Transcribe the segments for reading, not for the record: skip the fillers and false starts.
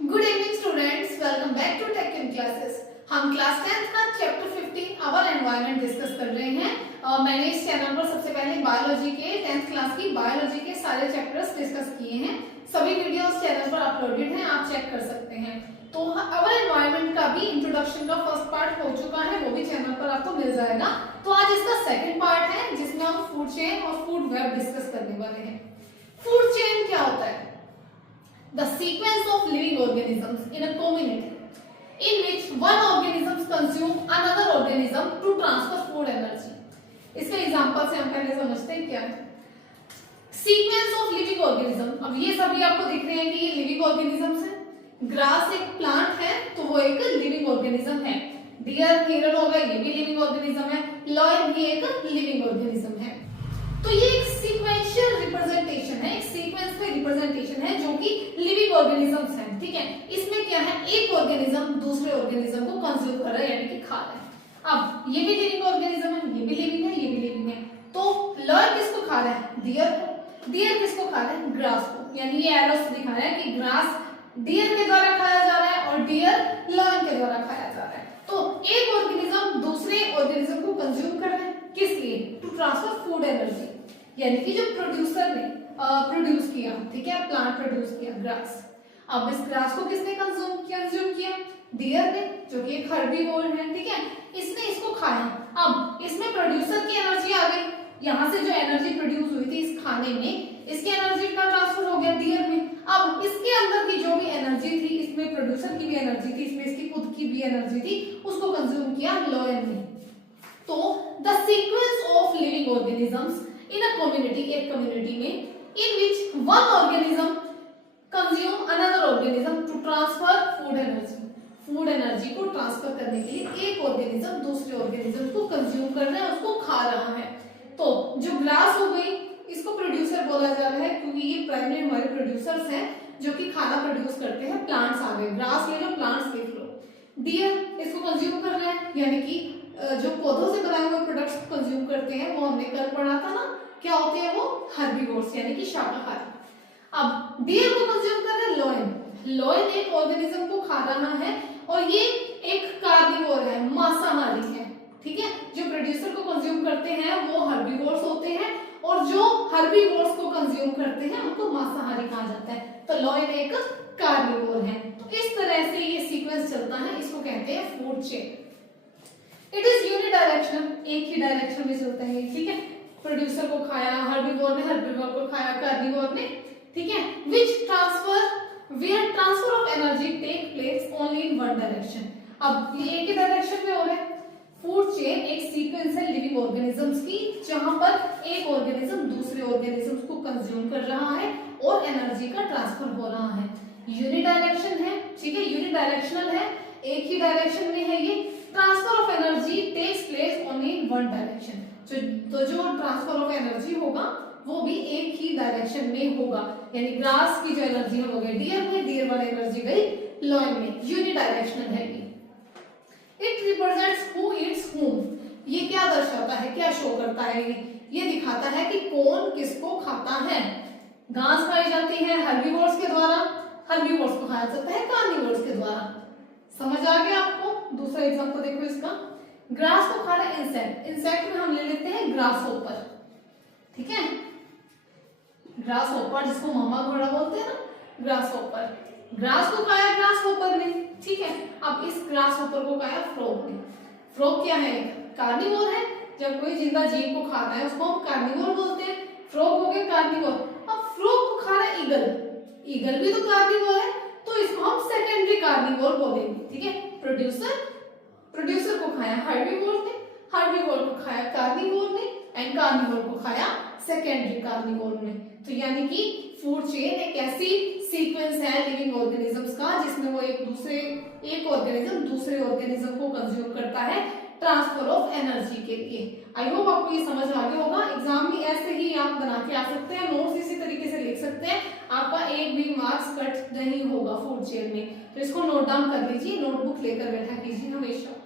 Good evening students, welcome back to tech in classes. हम class 10th का chapter 15 our environment discuss कर रहे हैं। मैंने इस चैनल पर सबसे पहले बायोलॉजी के 10th क्लास की बायोलॉजी के सारे चैप्टर्स डिस्कस किए हैं। सभी वीडियोस चैनल पर अपलोडेड हैं, आप चेक कर सकते हैं। तो आवर एनवायरनमेंट का भी इंट्रोडक्शन का फर्स्ट पार्ट हो चुका है, वो भी चैनल पर आपको मिल जाएगा। तो आज इसका सेकंड पार्ट है जिसमें हम फूड चेन और फूड वेब डिस्कस करने वाले हैं। फूड चेन क्या होता है? The sequence of living organisms in a community in which one organism consumes another organism to transfer food energy. इसके एग्जांपल से हम पहले समझते हैं क्या है सीक्वेंस ऑफ लिविंग ऑर्गेनिज्म। अब ये सभी आपको दिख रहे हैं कि ये लिविंग ऑर्गेनिजम्स है। ग्रास एक प्लांट है तो वो एक लिविंग ऑर्गेनिज्म है। डियर हिरन हो गया, ये भी लिविंग ऑर्गेनिज्म है। लॉयन भी एक लिविंग ऑर्गेनिज्म है। तो ये एक सीक्वेंशियल रिप्रेजेंटेशन है, एक सीक्वेंस में रिप्रेजेंटेशन है जो कि लिविंग ऑर्गेनिजम्स हैं। ठीक है, इसमें क्या है, एक ऑर्गेनिज्म दूसरे ऑर्गेनिज्म को कंज्यूम कर रहा है यानी कि खा रहा है। अब ये भी लिविंग ऑर्गेनिज्म है, ये भी लिविंग है, ये भी लिविंग है। तो लॉयन किसको खा रहा है? डियर को। डियर किसको खा रहा है? ग्रास को। यानी ये एरो से दिखा रहा है कि ग्रास डियर के द्वारा खाया जा रहा है और डियर लॉयन के द्वारा खाया जा रहा है। तो एक ऑर्गेनिज्म दूसरे ऑर्गेनिज्म को कंज्यूम कर रहा है, किस लिए? टू ट्रांसफर फूड एनर्जी, यानी कि जो प्रोड्यूसर ने प्रोड्यूस किया, ठीक है, प्लांट प्रोड्यूस किया ग्रास। अब इस ग्रास को किसने कंज्यूम किया? डियर ने, जो कि एक हर्बीवोर है। ठीक है, इसने इसको खाया। अब इसमें प्रोड्यूसर की एनर्जी आ गई, यहाँ से जो एनर्जी प्रोड्यूस हुई थी इस खाने में, इसकी एनर्जी का ट्रांसफर हो गया डियर में। अब इसके अंदर की जो भी एनर्जी थी, इसमें प्रोड्यूसर की भी एनर्जी थी, इसमें इसकी खुद की भी एनर्जी थी, उसको कंज्यूम किया लॉयन ने। तो the sequence of living organisms in a community, एक कम्युनिटी में, in which one organism consume another organism to transfer food energy, food energy को ट्रांसफर करने के लिए एक ऑर्गेनिज्म दूसरे ऑर्गेनिज्म को कंज्यूम कर रहा है, उसको खा रहा है। तो जो ग्रास हो गई, इसको प्रोड्यूसर बोला जा रहा है क्योंकि ये प्राइमरी हमारे प्रोड्यूसर्स हैं जो कि खाना प्रोड्यूस करते हैं। प्लांट्स आ गए, ग्रास ले लो, प्लांट्स देख लो। डियर इसको कंज्यूम कर रहे हैं, यानी कि जो पौधों से बनाए हुए प्रोडक्ट्स को कंज्यूम करते हैं, वो हमने कल पढ़ा था ना, क्या होते हैं वो? हर्बीवोर्स, यानी कि शाकाहारी। अब डियर को कंज्यूम कर रहे हैं लॉयन। लॉयन एक ऑर्गेनिज्म को खा रहा है और ये एक कार्निवोर है, मांसाहारी है। ठीक है, जो प्रोड्यूसर को कंज्यूम करते हैं वो हर्बीवोर्स होते हैं और जो हर्बीवोर्स को कंज्यूम करते हैं उनको मांसाहारी कहा जाता है। तो लॉयन एक कार्निवोर है। तो इस तरह से ये सीक्वेंस चलता है, इसको कहते हैं food chain. It is unidirectional, एक ही डायरेक्शन में चलता है। ठीक है, प्रोड्यूसर को खाया हर्बीवोर ने, हर्बीवोर को खाया कार्निवोर ने। ठीक है, which transfer where transfer of energy take place only in one direction. अब ये एक ही डायरेक्शन में हो रहा है। फूड चेन एक सीक्वेंस है लिविंग ऑर्गेनिजम्स की, जहां पर एक ऑर्गेनिज्म दूसरे ऑर्गेनिजम्स को कंज्यूम कर रहा है और एनर्जी का ट्रांसफर हो रहा है। यूनिडायरेक्शन है, ठीक है, यूनिडायरेक्शनल है, एक ही डायरेक्शन में है ये। Transfer of energy takes place only in one direction. तो जो ट्रांसफर ऑफ एनर्जी होगा वो भी एक ही डायरेक्शन में होगा, यानी ग्रास की जो एनर्जी है वो गई डियर में, डियर वाली एनर्जी गई लॉयन में। यूनिडायरेक्शनल है ये। It represents who Yeats whom। ये क्या दर्शाता है, क्या शो करता है? ये दिखाता है कि कौन किसको खाता है। घास खाई जाती है हर्बीवोर्स के द्वारा, हर्बीवोर्स को खाया जाता है कार्निवोर्स के द्वारा। समझ आ गया आपको? दूसरा एग्जांपल देखो इसका। ग्रास को खा रहा है इंसेक्ट। इंसेक्ट में हम ले लेते हैं ग्रास होपर। ठीक है, ग्रास होपर जिसको मामा घोड़ा बोलते हैं ना, ग्रास होपर। ग्रास को खाया ग्रास होपर ने। ठीक है, अब इस ग्रास होपर को खाया फ्रॉग ने। फ्रॉग क्या है? कार्निवोर है। जब कोई जिंदा जीव को खाता है उसको हम कार्निवोर बोलते हैं। फ्रॉग हो गया कार्निवोर। अब फ्रॉग को खा रहा है ईगल। ईगल भी तो कार्निवोर है, तो इसको हम सेकेंडरी कार्निवोर बोलेंगे। ठीक है, प्रोड्यूसर को खाया हर्बीवोर ने, हर्बीवोर को खाया कार्निवोर ने एंड कार्निवोर को खाया सेकेंडरी कार्निवोर ने। तो यानी कि फूड चेन एक ऐसी सीक्वेंस है लिविंग ऑर्गेनिजम्स का जिसमें वो एक ऑर्गेनिज्म दूसरे ऑर्गेनिज्म को कंज्यूम करता है ट्रांसफर ऑफ एनर्जी के लिए। आई होप आपको ये समझ आ गया होगा। एग्जाम में ऐसे ही आप बना के आ सकते हैं, नोट्स इसी तरीके से लिख सकते हैं, आपका एक भी मार्क्स कट नहीं होगा फूड चेन में। तो इसको नोट डाउन कर लीजिए, नोटबुक लेकर बैठा कीजिए हमेशा।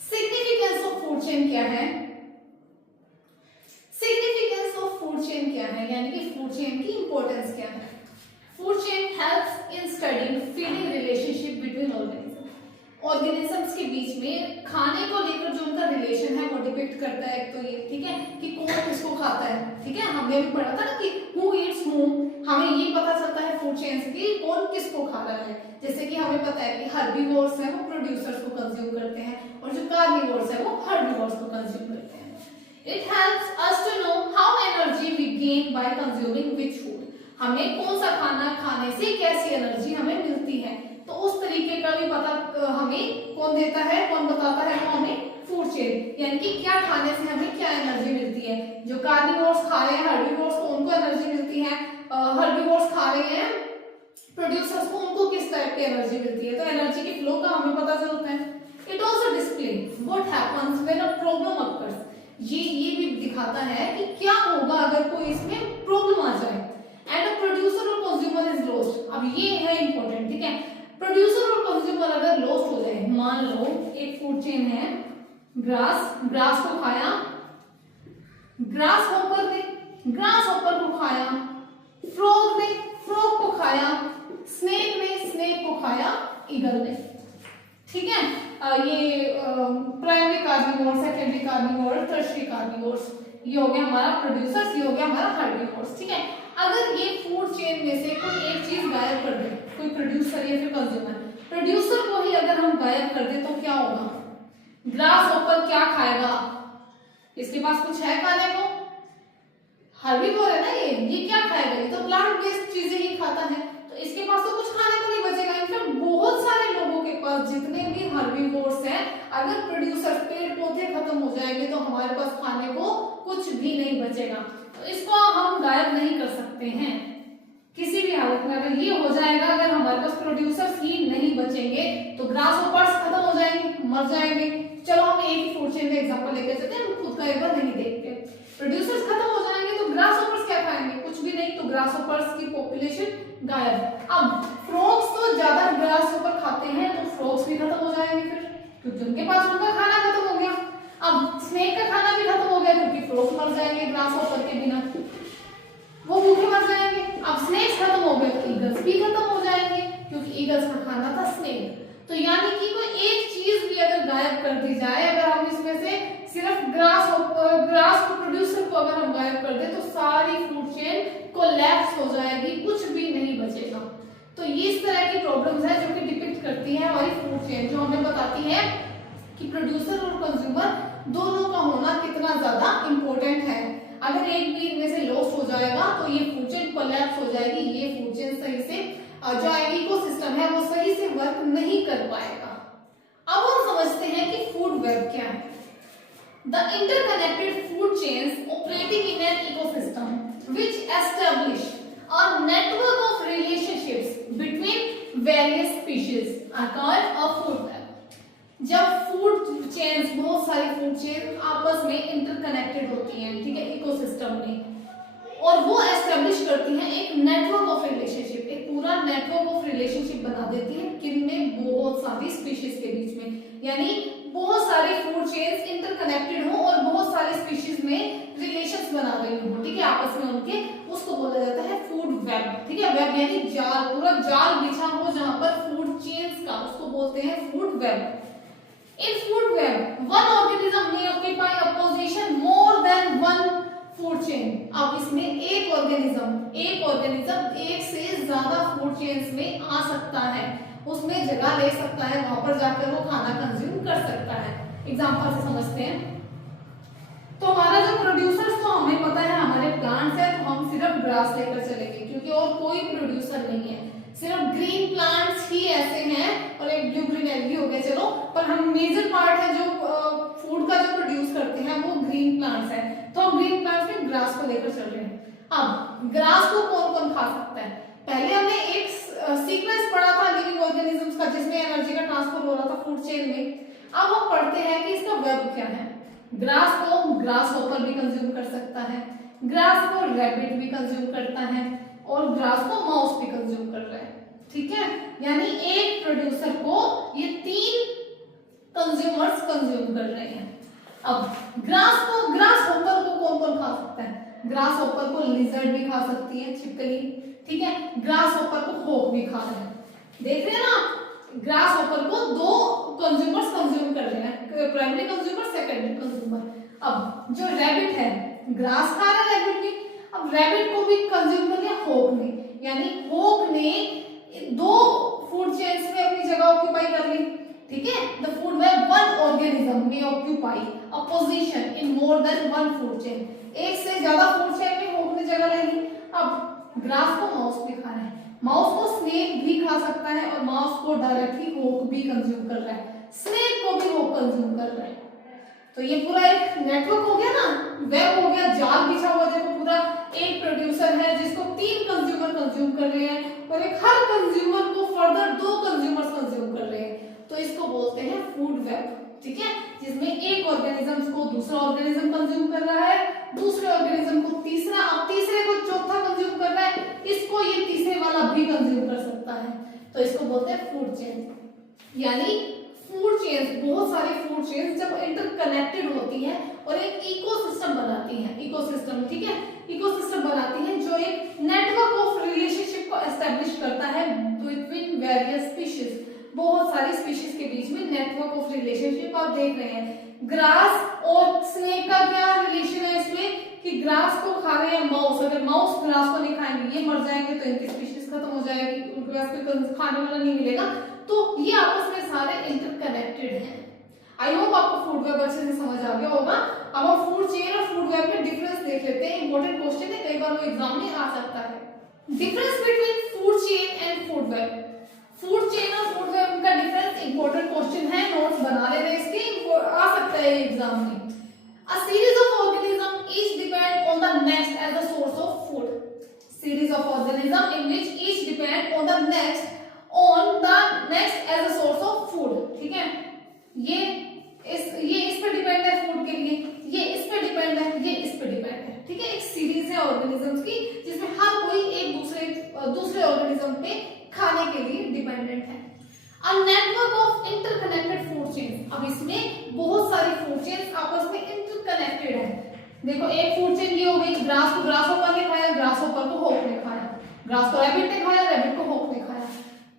सिग्निफिकेंस ऑफ फूड चेन क्या है? सिग्निफिकेंस ऑफ फूड चेन क्या है, यानी कि फूड चेन की इंपॉर्टेंस क्या है? Food chain helps in studying organisms के बीच में खाने को लेकर जो उनका रिलेशन है वो डिपिक्ट करता है। तो ये ठीक है कि कौन किसको खाता है, ठीक है, हमने भी पढ़ा था ना कि हु ईट्स हूम, हमें ये पता चलता है फूड चेन से कि कौन किसको खा रहा है। जैसे कि हमें पता है कि हर्बीवोर्स है वो प्रोड्यूसर्स को कंज्यूम करते हैं और जो कार्निवोर्स है वो हर्बीवोर्स को कंज्यूम करते हैं। It helps us to know how energy we gain by consuming which food, हमें कौन सा खाना खाने से कैसी एनर्जी हमें मिलती है। तो उस तरीके का भी पता हमें कौन देता है, कौन बताता है, वो हमें फूड चेन, यानी कि क्या खाने से हमें क्या एनर्जी मिलती है। जो कार्निवोर्स खा रहे हैं हर्बीवोर्स को उनको एनर्जी मिलती है, हर्बीवोर्स खा रहे हैं प्रोड्यूसर्स को उनको किस टाइप की एनर्जी मिलती है। तो एनर्जी के फ्लो का हमें पता चलता है। It also display what happens when a problem occurs, ये भी दिखाता है कि क्या होगा अगर कोई इसमें प्रॉब्लम आ जाए। एंड अ प्रोड्यूसर और कंज्यूमर इज लॉस्ट, अब ये है इंपॉर्टेंट, ठीक है, प्रोड्यूसर और कंज्यूमर अगर लॉस्ट हो जाए, मान लो एक फूड चेन है, ग्रास को खाया, ग्रास हॉपर को खाया, फ्रॉग ने फ्रॉग को खाया, स्नेक को खाया, ईगल ने, ठीक है। ये primary carnivore, secondary carnivore, tertiary carnivores, ये हो गया हमारा प्रोड्यूसर्स, ये हो गया हमारा हर्बीवोर्स, ठीक है। अगर ये फूड चेन में से कोई एक चीज गायब कर दे, कोई प्रोड्यूसर या फिर कंज्यूमर, प्रोड्यूसर को ही अगर हम गायब कर दे तो क्या होगा, ग्रास हॉपर क्या खाएगा, इसके पास कुछ है खाने को, हर्बीवोर है ना ये क्या खाएगा, ये तो प्लांट बेस्ड चीजें ही खाता है, तो इसके पास तो कुछ खाने को नहीं बचेगा। इनफैक्ट बहुत सारे लोगों के पास जितने भी हर्बीवोर्स हैं, अगर प्रोड्यूसर पेड़ पौधे खत्म हो जाएंगे तो हमारे पास खाने को कुछ भी नहीं बचेगा। तो इसको हम गायब नहीं कर सकते हैं किसी भी हालत में। अगर ये हो जाएगा, अगर हमारे पास प्रोड्यूसर्स ही नहीं बचेंगे तो ग्रास हॉपर्स खत्म हो जाएंगे, मर जाएंगे। चलो हम एक ही फूड चेन का एग्जांपल लेकर चलते हैं, हम खुद का एक बार नहीं देखते। प्रोड्यूसर्स खत्म हो जाएंगे तो ग्रास हॉपर्स क्या खाएंगे, कुछ भी नहीं, तो ग्रास हॉपर्स की पॉपुलेशन गायब। अब फ्रॉग्स तो ज्यादा ग्रास हॉपर खाते हैं तो फ्रॉग्स भी खत्म हो जाएंगे फिर, क्योंकि उनके पास उनका खाना खत्म हो गया। अब स्नेक का खाना भी खत्म हो गया क्योंकि फ्रॉग्स मर जाएंगे ग्रास हॉपर के बिना, वो भूखे मर जाएंगे। अब स्नेक्स खत्म हो गए तो ईगल्स भी खत्म हो जाएंगे क्योंकि ईगल्स का खाना था स्नेक। तो यानी कि कोई एक चीज भी अगर गायब कर दी जाए, अगर हम इसमें से सिर्फ ग्रास को प्रोड्यूसर को अगर हम गायब कर दे तो सारी फूड चेन कोलैप्स हो जाएगी, कुछ भी नहीं बचेगा। तो ये इस तरह की प्रॉब्लम्स है जो कि डिपिक्ट करती है हमारी फूड चेन, जो हमें बताती है कि प्रोड्यूसर और कंज्यूमर दोनों का होना कितना ज्यादा इंपॉर्टेंट है। अगर एक भी इनमें से लॉस हो जाएगा तो ये फूड चेन कोलैप्स हो जाएगी, ये फूड चेन सही से जो इकोसिस्टम है वो सही से वर्क नहीं कर पाएगा। अब हम समझते हैं कि फूड वेब क्या है। The interconnected food chains operating in an ecosystem which establish a network of relationships between various species are called a food web. जब फूड चेन्स, बहुत सारी फूड चेन आपस में इंटरकनेक्टेड होती हैं, ठीक है, इकोसिस्टम में, और वो एस्टेब्लिश करती हैं एक नेटवर्क ऑफ रिलेशनशिप, एक पूरा नेटवर्क ऑफ रिलेशनशिप बना देती है किनमें, बहुत सारी स्पीशीज के बीच में। यानी बहुत सारी फूड चेन्स इंटरकनेक्टेड हो और बहुत सारी स्पीशीज में रिलेशंस बना रही हो, ठीक है, आपस में उनके, उसको बोला जाता है फूड वेब, ठीक है। वेब यानी जाल, पूरा जाल बिछा हो जहां पर फूड चेन्स का, उसको बोलते हैं food web. In food web, one organism may occupy a position more than one food chain. अब इसमें एक ऑर्गेनिज्म एक से ज्यादा फूड चेन्स में आ सकता है, उसमें जगह ले सकता है, वहां पर जाकर वो खाना कंज्यूम कर सकता है। एग्जांपल से समझते हैं। तो हमारा जो प्रोड्यूसर्स, तो हमें पता है हमारे प्लांट्स है, तो हम सिर्फ ग्रास लेकर चलेंगे क्योंकि और कोई प्रोड्यूसर नहीं है, सिर्फ ग्रीन प्लांट्स ही ऐसे हैं और एक ब्लू ग्रीन एल्गी हो गए, चलो, पर हम मेजर पार्ट है जो फूड का जो प्रोड्यूस करते हैं वो ग्रीन प्लांट्स है, तो हम ग्रीन प्लांट्स में ग्रास को लेकर चल रहे हैं। अब ग्रास को कौन कौन खा सकता है? पहले हमने एक सीक्वेंस पढ़ा था लिविंग ऑर्गेनिजम्स का जिसमें एनर्जी का ट्रांसफर हो रहा था फूड चेन में। अब हम पढ़ते हैं कि इसका वेब क्या है। ग्रास को ग्रास हॉपर भी कंज्यूम कर सकता है, ग्रास को रैबिट भी कंज्यूम करता है और ग्रास को माउस भी कंज्यूम कर रहा है, ठीक है। यानी एक प्रोड्यूसर को ये तीन कंज्यूमर्स कंज्यूम कर रहे हैं। अब ग्रास हॉपर को कौन कौन खा सकता है? ग्रास हॉपर को लिजर्ड भी खा सकती है, छिपकली, ठीक है। ग्रास हॉपर को हॉक भी खा रहे हैं, देख रहे हैं ना। ग्रास हॉपर को दो कंज्यूमर्स कंज्यूम कर रहे हैं, प्राइमरी कंज्यूमर, सेकेंडरी कंज्यूमर। अब जो रैबिट है ग्रास खा रहा है रैबिट भी, अब रैबिट को भी कंज्यूम कर लिया होक ने, यानी होक ने दो फूड चेन्स में अपनी जगह ऑक्यूपाई कर ली, ठीक है। The food web one organism में occupy a position in more than one food chain, एक से ज्यादा फूड चेन में होक ने जगह ले ली। अब ग्रास को माउस भी खाना है, माउस को स्नेक भी खा सकता है और माउस को डायरेक्टली होक भी कंज्यूम कर रहा है, स्नेक को भी होक कंज्यूम कर रहा है। तो ये पूरा एक नेटवर्क हो गया ना, वेब हो गया, जाल बिछा हुआ, देखो पूरा एक प्रोड्यूसर है जिसको 3 कंज्यूमर कंज्यूम कर रहे हैं और एक हर कंज्यूमर को फर्दर 2 कंज्यूमर्स कंज्यूम कर रहे हैं, तो इसको बोलते हैं फूड वेब, ठीक है। जिसमें एक ऑर्गेनिज्म को दूसरा ऑर्गेनिज्म कंज्यूम कर रहा है, दूसरे ऑर्गेनिज्म को तीसरा, अब तीसरे को चौथा कंज्यूम कर रहा है, इसको ये तीसरे वाला भी कंज्यूम कर सकता है, तो इसको बोलते हैं फूड चेन। यानी फूड चेन्स, बहुत सारी फूड चेन्स जब इंटरकनेक्टेड होती हैं और एक इकोसिस्टम बनाती हैं, इकोसिस्टम, ठीक है, इकोसिस्टम बनाती हैं जो एक नेटवर्क ऑफ रिलेशनशिप को एस्टेब्लिश करता है बिटवीन वेरियस स्पीशीज, बहुत सारी स्पीशीज के बीच में नेटवर्क ऑफ रिलेशनशिप आप देख रहे हैं। ग्रास और स्नेक का क्या रिलेशन है इसमें कि ग्रास को खा रहे हैं माउस, अगर माउस ग्रास को नहीं खाएंगे ये मर जाएंगे तो इनकी स्पीशीज खत्म हो जाएगी, उनके पास कोई खाने वाला नहीं मिलेगा, तो ये आपस में सारे इंटरकनेक्टेड हैं। आई होप आपको फूड वेब अच्छे से समझ आ गया होगा। अब हम फूड चेन और फूड वेब में डिफरेंस देख लेते हैं, इंपॉर्टेंट क्वेश्चन है, कई बार वो एग्जाम में आ सकता है। Difference between food chain and food web, food chain और फूड वेब का डिफरेंस इंपॉर्टेंट क्वेश्चन है, नोट्स बना लेना इसके, आ सकता है एग्जाम में। A series of organisms each depend on the next as a source of food. Series of organisms in which each depend on the next as a source of food. ठीक है, ये इस पे डिपेंड है food के लिए, ये इस पे डिपेंड है, ये इस पे डिपेंड है, ठीक है। एक सीरीज है ऑर्गेनिजम्स की जिसमें हर कोई एक दूसरे ऑर्गेनिज्म पे खाने के लिए डिपेंडेंट है। A network of interconnected food chains, अब इसमें बहुत सारी फूड चेन्स आपस में इंटरकनेक्टेड है। देखो एक फूड चेन ये हो गई, ग्रास को ग्रासहोपर ने खाया, ग्रासहोपर को होक ने खाया, ग्रास को रैबिट ने खाया, रैबिट को होक ने खाया,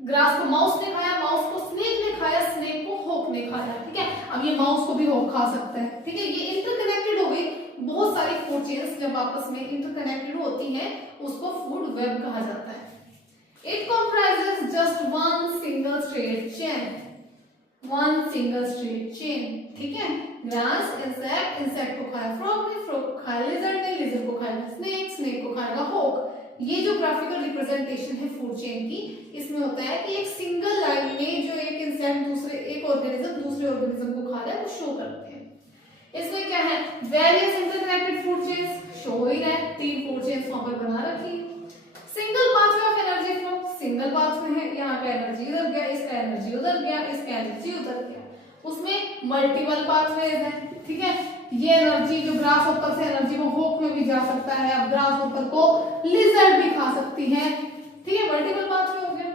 ग्रास को माउस ने खाया, माउस को स्नेक ने खाया, स्नेक को होक ने खाया, ठीक है। अब ये माउस को भी होक खा सकता है, ठीक है। ये इंटरकनेक्टेड हो गई, बहुत सारी फूड चेन्स जब आपस में इंटरकनेक्टेड होती हैं उसको फूड वेब कहा जाता है। It comprises just one single straight chain, ठीक है। ग्रास इंसेक्ट को खाया फ्रॉग ने, फ्रॉग को खाया लिजर्ड ने, लिजर्ड को खाएगा स्नेक को खाएगा होक। ये जो ग्राफिकल रिप्रेजेंटेशन है फूड चेन की, इसमें होता है कि एक सिंगल लाइन में जो एक इंसेक्ट एक ऑर्गेनिज्म दूसरे ऑर्गेनिज्म को खा रहा है वो शो करते हैं। इसमें क्या है, various interconnected food chains show ही रहा है, 3 फूड चेन्स वहां पर बना रखी। Single pathway of energy flow, single pathway है, यहाँ का एनर्जी इधर गया, इसका एनर्जी उधर गया, इसका एनर्जी उधर गया। उसमें मल्टीपल पाथवेज है, ठीक है। ये एनर्जी जो ग्रास होपर से एनर्जी वो होक में भी जा सकता है, अब ग्रास होपर को लिजर्ड भी खा सकती है, ठीक है। मल्टीपल पाथवे हो गया।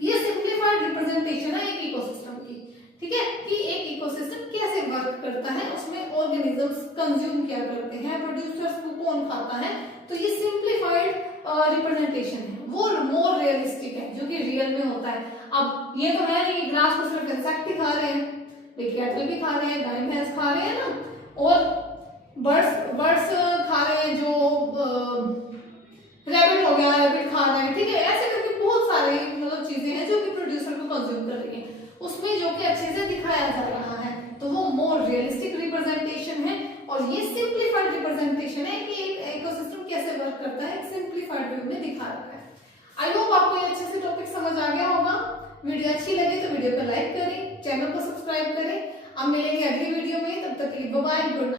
ये सिंप्लीफाइड रिप्रेजेंटेशन है एक इकोसिस्टम की, ठीक है, कि एक इकोसिस्टम कैसे वर्क करता है, उसमें ऑर्गेनिजम्स कंज्यूम क्या करते हैं, प्रोड्यूसर्स को कौन खाता है, तो ये सिंप्लीफाइड रिप्रेजेंटेशन है, वो मोर रियलिस्टिक है, जो कि रियल में होता है। अब ये तो है नहीं कि ग्रास को सिर्फ इंसेक्ट ही खा रहे हैं, कैटल भी खा रहे हैं, गाय भैंस खा रहे हैं ना, और बर्ड्स खा रहे हैं, जो रैबिट हो गया, रैबिट खा रहे हैं, ठीक है। ऐसे करके बहुत सारी मतलब चीजें हैं जो कि प्रोड्यूसर को कंज्यूम कर रही है, उसमें जो कि अच्छे से दिखाया जा रहा है, तो वो मोर रियलिस्टिक रिप्रेजेंटेशन है। और ये सिंप्लीफाइड रिप्रेजेंटेशन है कि एक इकोसिस्टम कैसे वर्क करता है, एक सिंप्लीफाइड व्यू में दिखा रखा है। आई होप आपको ये अच्छे से टॉपिक समझ आ गया होगा। वीडियो अच्छी लगे तो वीडियो को लाइक करें, चैनल को सब्सक्राइब करें। अब मिलेंगे अगली वीडियो में, तब तक के लिए बाय बाय, गुड नाइट।